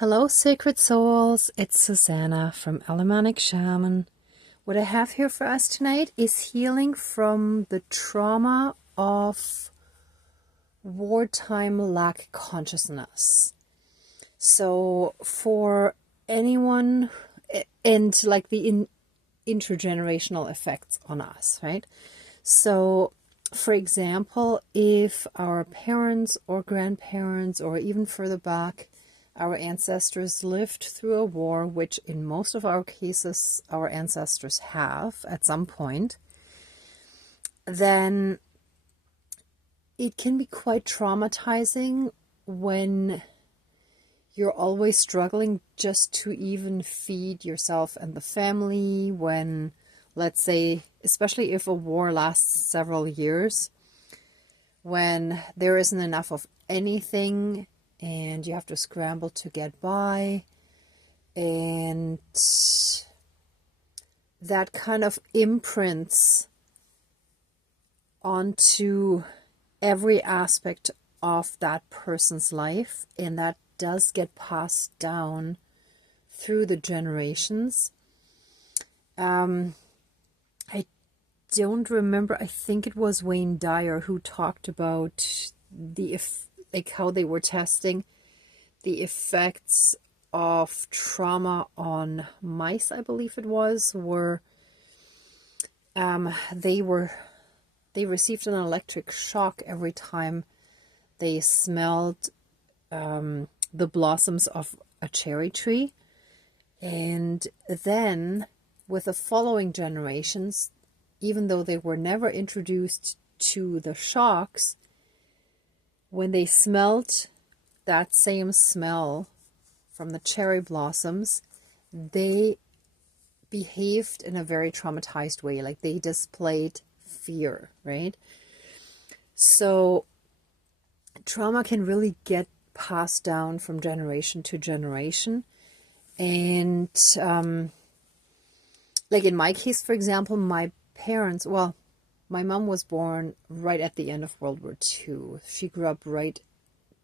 Hello, sacred souls. It's Susanna from Alamanic Shaman. What I have here for us tonight is healing from the trauma of wartime lack consciousness. So, for anyone, and like the intergenerational effects on us, right? So, for example, if our parents or grandparents, or even further back, our ancestors lived through a war, which in most of our cases our ancestors have at some point, then it can be quite traumatizing when you're always struggling just to even feed yourself and the family. When, let's say, especially if a war lasts several years, when there isn't enough of anything and you have to scramble to get by, and that kind of imprints onto every aspect of that person's life, and that does get passed down through the generations. I don't remember, I think it was Wayne Dyer who talked about how they were testing the effects of trauma on mice, I believe it was, where they received an electric shock every time they smelled the blossoms of a cherry tree. And then with the following generations, even though they were never introduced to the shocks, when they smelled that same smell from the cherry blossoms, they behaved in a very traumatized way, like they displayed fear, right? So trauma can really get passed down from generation to generation. And like in my case, for example, my parents, well, my mom was born right at the end of World War II. She grew up right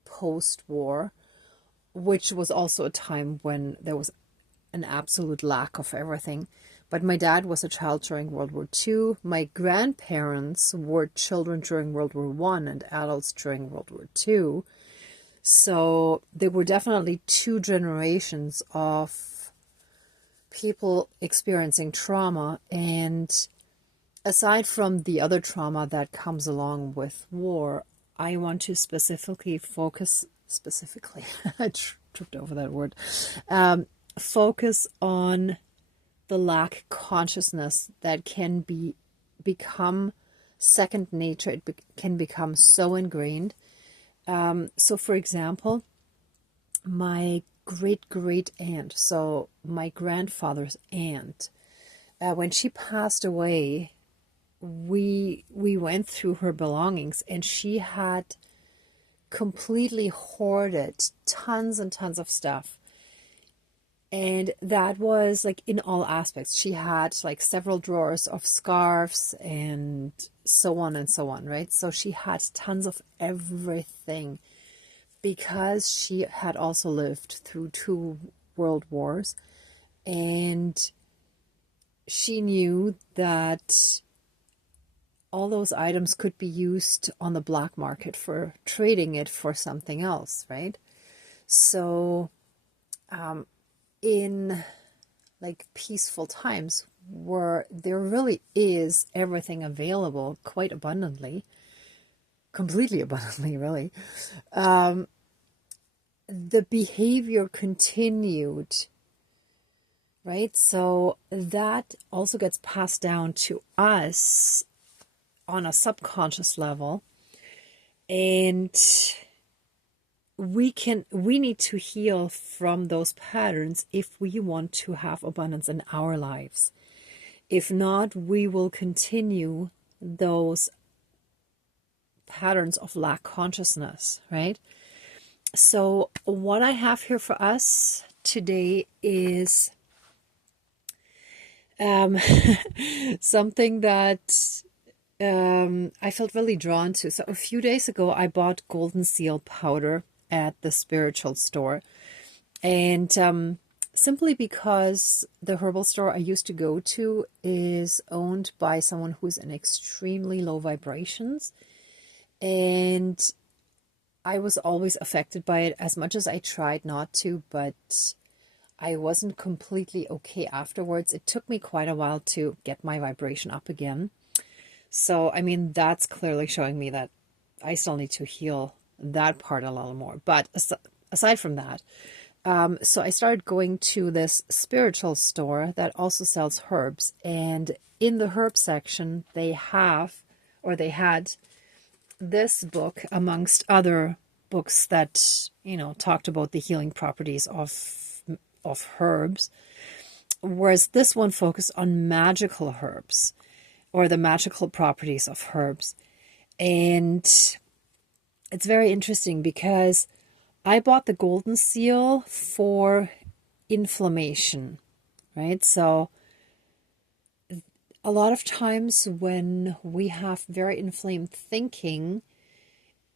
post-war, which was also a time when there was an absolute lack of everything. But my dad was a child during World War II. My grandparents were children during World War I and adults during World War II. So there were definitely two generations of people experiencing trauma. And aside from the other trauma that comes along with war, I want to I tripped over that word, focus on the lack consciousness that can become second nature. It can become so ingrained. So for example, my great aunt, so my grandfather's aunt, when she passed away, we went through her belongings, and she had completely hoarded tons and tons of stuff. And that was like in all aspects. She had like several drawers of scarves and so on and so on, right? So she had tons of everything because she had also lived through 2 world wars. And she knew that all those items could be used on the black market for trading it for something else, right? So in like peaceful times where there really is everything available quite abundantly, completely abundantly, really, the behavior continued, right? So that also gets passed down to us on a subconscious level, and we need to heal from those patterns if we want to have abundance in our lives. If not, we will continue those patterns of lack consciousness, right? So what I have here for us today is something that I felt really drawn to. So a few days ago, I bought golden seal powder at the spiritual store. And simply because the herbal store I used to go to is owned by someone who's in extremely low vibrations. And I was always affected by it as much as I tried not to, but I wasn't completely okay afterwards. It took me quite a while to get my vibration up again. So, I mean, that's clearly showing me that I still need to heal that part a little more. But aside from that, so I started going to this spiritual store that also sells herbs. And in the herb section, they had this book amongst other books that, talked about the healing properties of herbs. Whereas this one focused on magical herbs or the magical properties of herbs. And it's very interesting because I bought the golden seal for inflammation, right? So a lot of times when we have very inflamed thinking,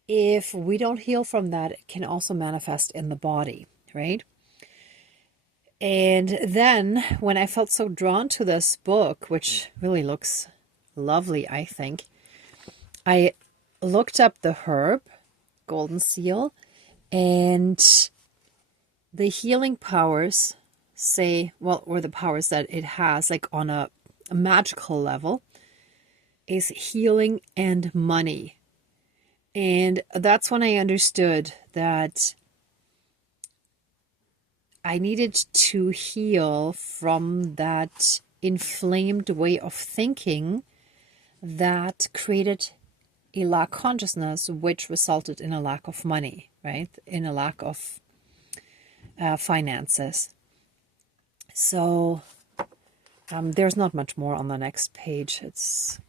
if we don't heal from that, it can also manifest in the body, right? And then when I felt so drawn to this book, which really looks lovely, I think, I looked up the herb, golden seal, and the healing powers or the powers that it has, like on a magical level, is healing and money. And that's when I understood that I needed to heal from that inflamed way of thinking that created a lack consciousness, which resulted in a lack of money, right? In a lack of finances. So there's not much more on the next page. It's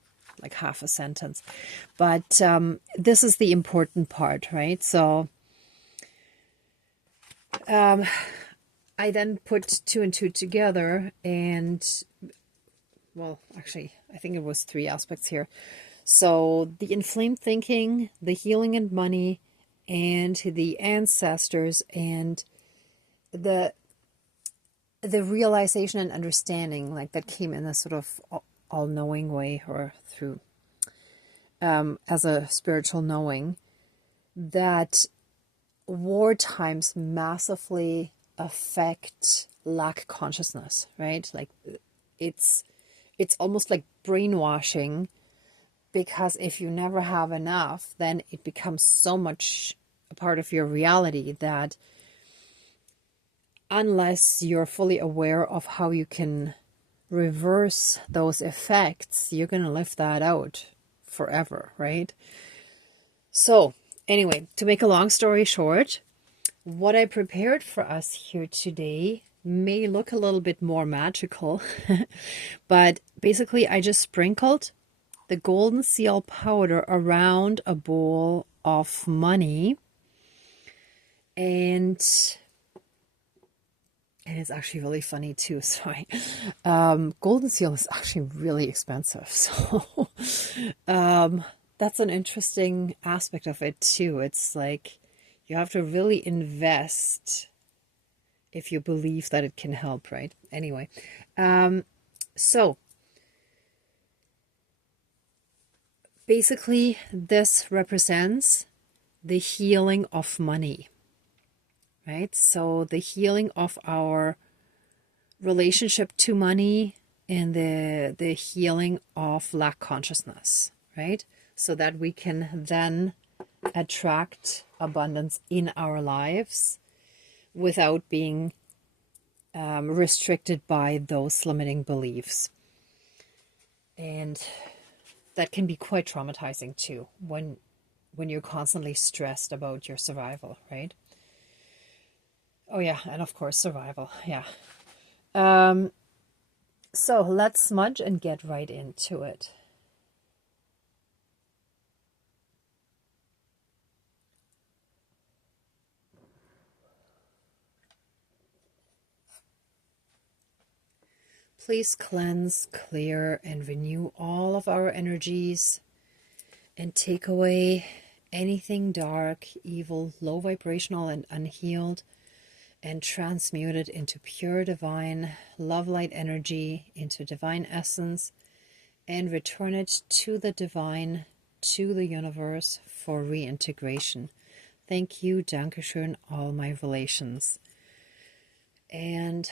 like half a sentence. But this is the important part, right? So I then put 2 and 2 together and, well, actually, I think it was 3 aspects here. So the inflamed thinking, the healing and money, and the ancestors, and the realization and understanding, like that came in a sort of all-knowing way, or through as a spiritual knowing, that war times massively affect lack consciousness, right? Like it's almost like brainwashing, because if you never have enough, then it becomes so much a part of your reality that unless you're fully aware of how you can reverse those effects, you're going to live that out forever, right? So anyway, to make a long story short, what I prepared for us here today may look a little bit more magical, but basically I just sprinkled the golden seal powder around a bowl of money, and it's actually really funny too. Sorry, golden seal is actually really expensive, so that's an interesting aspect of it too. It's like you have to really invest if you believe that it can help, right? Anyway, so basically this represents the healing of money, right? So the healing of our relationship to money and the healing of lack consciousness, right? So that we can then attract abundance in our lives without being restricted by those limiting beliefs. And that can be quite traumatizing too, when you're constantly stressed about your survival, right? Oh yeah, and of course survival, yeah. So let's smudge and get right into it. Please cleanse, clear, and renew all of our energies and take away anything dark, evil, low vibrational, and unhealed, and transmute it into pure divine love light energy, into divine essence, and return it to the divine, to the universe for reintegration. Thank you, Dankeschön, all my relations. And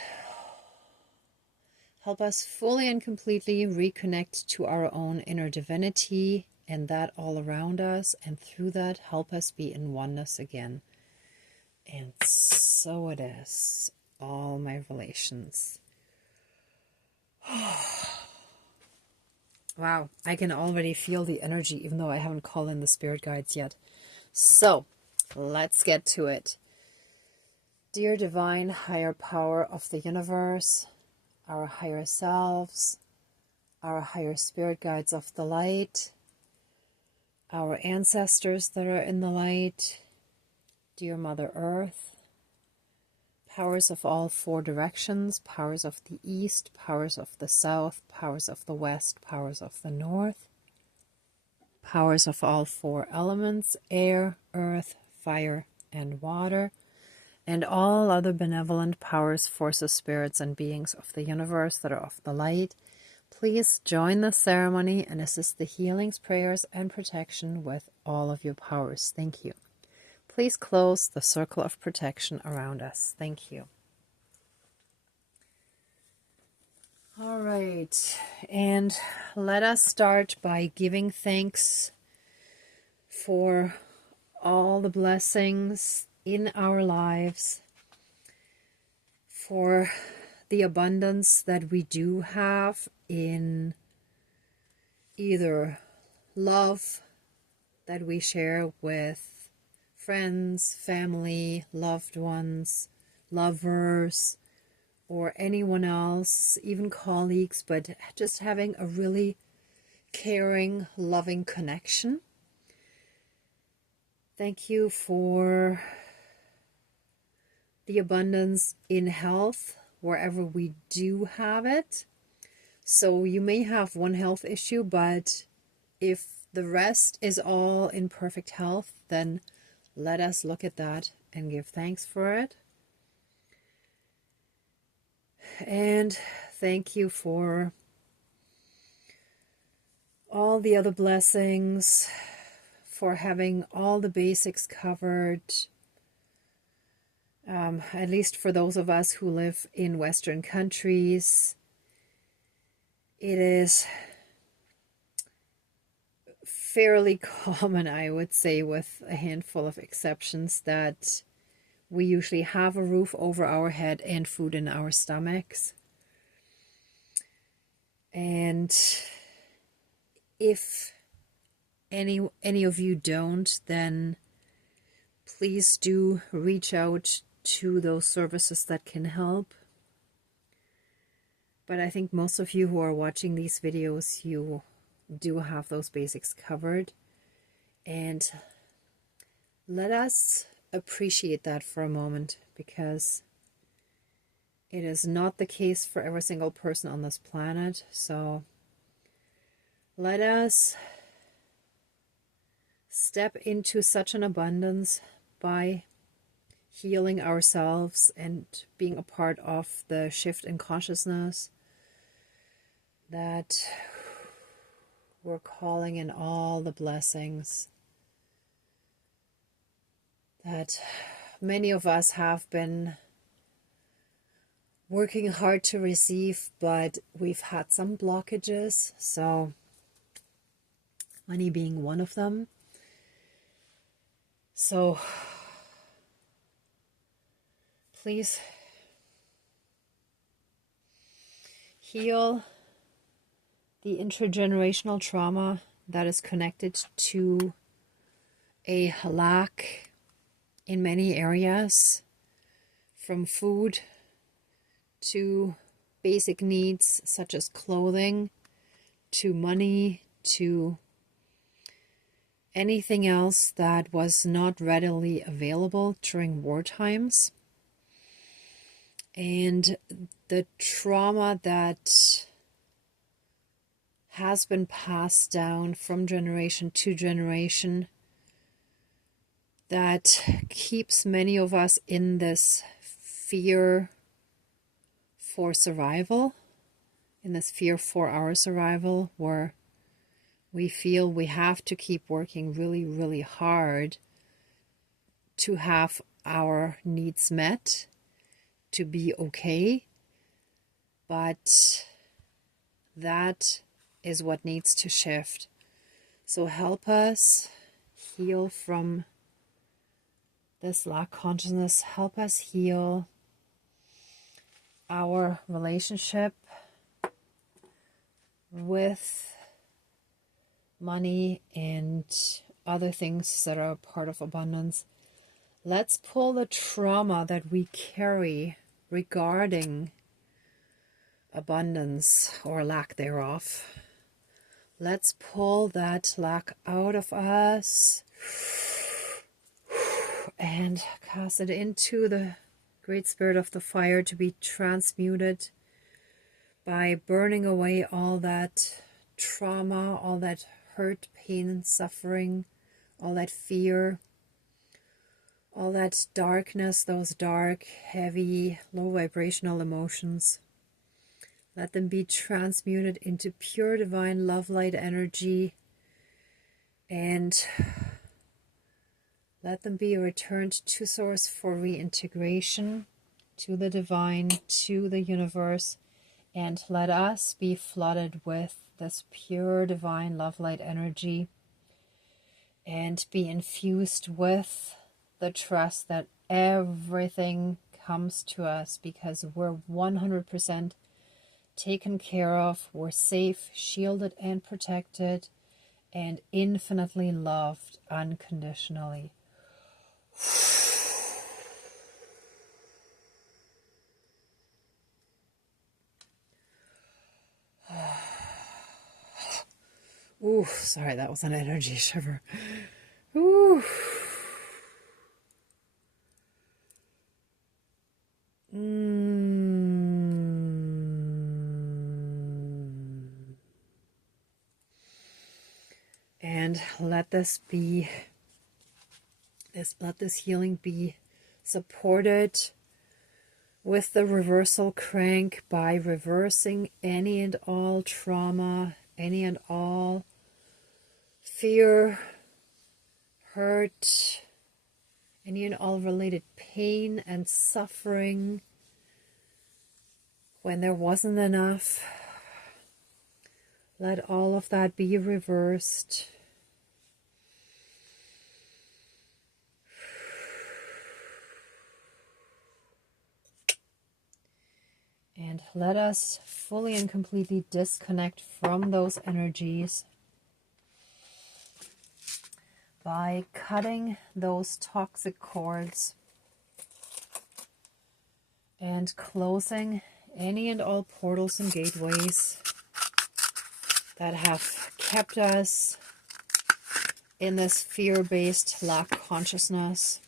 help us fully and completely reconnect to our own inner divinity and that all around us, and through that help us be in oneness again. And so it is, all my relations. Wow, I can already feel the energy, even though I haven't called in the spirit guides yet. So, let's get to it. Dear divine higher power of the universe, our higher selves, our higher spirit guides of the light, our ancestors that are in the light, dear Mother Earth, powers of all four directions, powers of the east, powers of the south, powers of the west, powers of the north, powers of all four elements, air, earth, fire, and water, and all other benevolent powers, forces, spirits, and beings of the universe that are of the light, please join the ceremony and assist the healings, prayers, and protection with all of your powers. Thank you. Please close the circle of protection around us. Thank you. All right, and let us start by giving thanks for all the blessings in our lives, for the abundance that we do have in either love that we share with friends, family, loved ones, lovers, or anyone else, even colleagues, but just having a really caring, loving connection. Thank you for the abundance in health wherever we do have it. So you may have one health issue, but if the rest is all in perfect health, then let us look at that and give thanks for it. And thank you for all the other blessings, for having all the basics covered, at least for those of us who live in Western countries. It is fairly common, I would say, with a handful of exceptions, that we usually have a roof over our head and food in our stomachs. And if any of you don't, then please do reach out to those services that can help. But I think most of you who are watching these videos, you do have those basics covered. And let us appreciate that for a moment, because it is not the case for every single person on this planet. So let us step into such an abundance by healing ourselves and being a part of the shift in consciousness, that we're calling in all the blessings that many of us have been working hard to receive, but we've had some blockages, so money being one of them. So please heal the intergenerational trauma that is connected to a lack in many areas, from food to basic needs such as clothing, to money, to anything else that was not readily available during war times. And the trauma that has been passed down from generation to generation, that keeps many of us in this fear for survival, in this fear for our survival, where we feel we have to keep working really, really hard to have our needs met, to be okay. But that is what needs to shift. So help us heal from this lack consciousness. Help us heal our relationship with money and other things that are part of abundance. Let's pull the trauma that we carry regarding abundance or lack thereof. Let's pull that lack out of us and cast it into the Great Spirit of the Fire to be transmuted by burning away all that trauma, all that hurt, pain, and suffering, all that fear, all that darkness, those dark, heavy, low vibrational emotions. Let them be transmuted into pure divine love light energy, and let them be returned to source for reintegration, to the divine, to the universe, and let us be flooded with this pure divine love light energy and be infused with the trust that everything comes to us because we're 100% taken care of, we're safe, shielded, and protected, and infinitely loved unconditionally. Ooh, sorry, that was an energy shiver. Ooh. And let this healing be supported with the reversal crank by reversing any and all trauma, any and all fear, hurt, any and all related pain and suffering when there wasn't enough. Let all of that be reversed. And let us fully and completely disconnect from those energies by cutting those toxic cords and closing any and all portals and gateways that have kept us in this fear-based lack consciousness.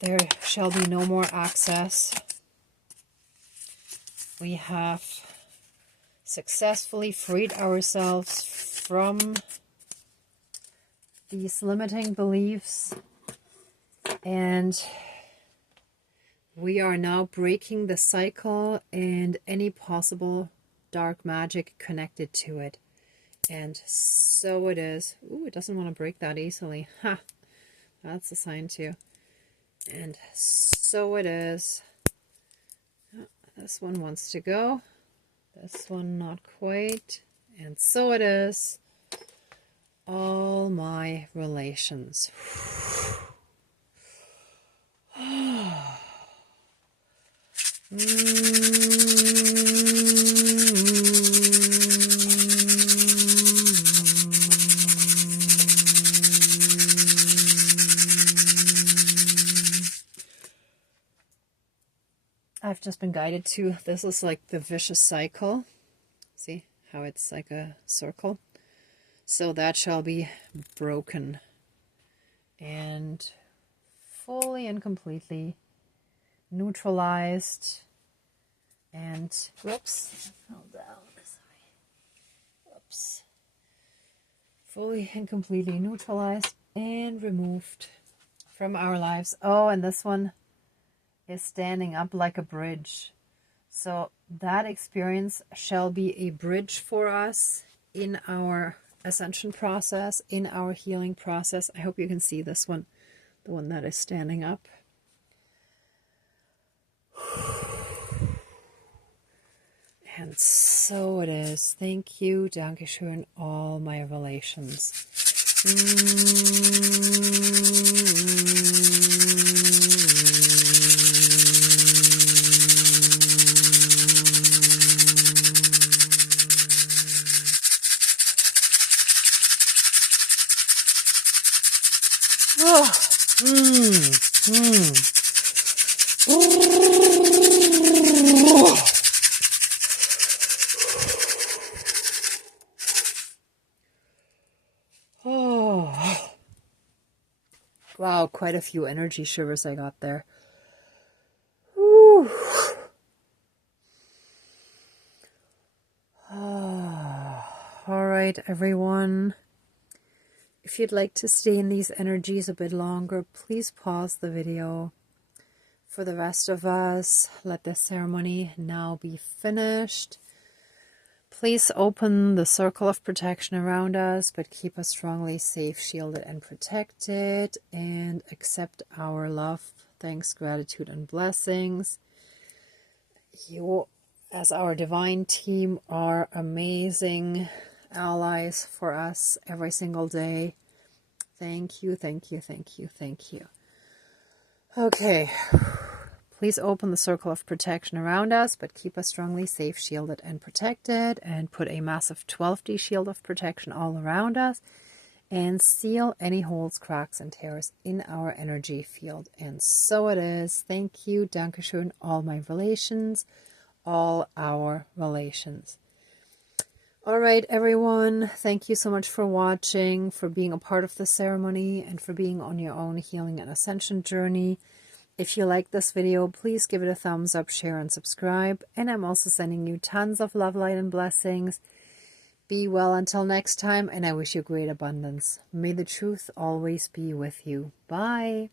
There shall be no more access. We have successfully freed ourselves from these limiting beliefs, and we are now breaking the cycle and any possible dark magic connected to it. And so it is. Ooh, it doesn't want to break that easily. Ha! That's a sign too. And so it is. This one wants to go. This one not quite. And so it is. All my relations. I've just been guided to, this is like the vicious cycle. See how it's like a circle? So that shall be broken and fully and completely neutralized and, whoops, I fell down, sorry, whoops, fully and completely neutralized and removed from our lives. Oh, and this one is standing up like a bridge. So that experience shall be a bridge for us in our ascension process, in our healing process. I hope you can see this one, the one that is standing up. And so it is. Thank you, Dankeschön, all my relations. Oh, wow, quite a few energy shivers I got there. Whew. Oh, all right, everyone. If you'd like to stay in these energies a bit longer, please pause the video. For the rest of us, let the ceremony now be finished. Please open the circle of protection around us, but keep us strongly safe, shielded, and protected, and accept our love, thanks, gratitude, and blessings. You, as our divine team, are amazing allies for us every single day. Thank you, thank you, thank you, thank you. Okay. Please open the circle of protection around us, but keep us strongly safe, shielded, and protected. And put a massive 12D shield of protection all around us. And seal any holes, cracks, and tears in our energy field. And so it is. Thank you, Dankeschön, all my relations, all our relations. All right, everyone. Thank you so much for watching, for being a part of the ceremony, and for being on your own healing and ascension journey. If you like this video, please give it a thumbs up, share, and subscribe. And I'm also sending you tons of love, light, and blessings. Be well until next time, and I wish you great abundance. May the truth always be with you. Bye.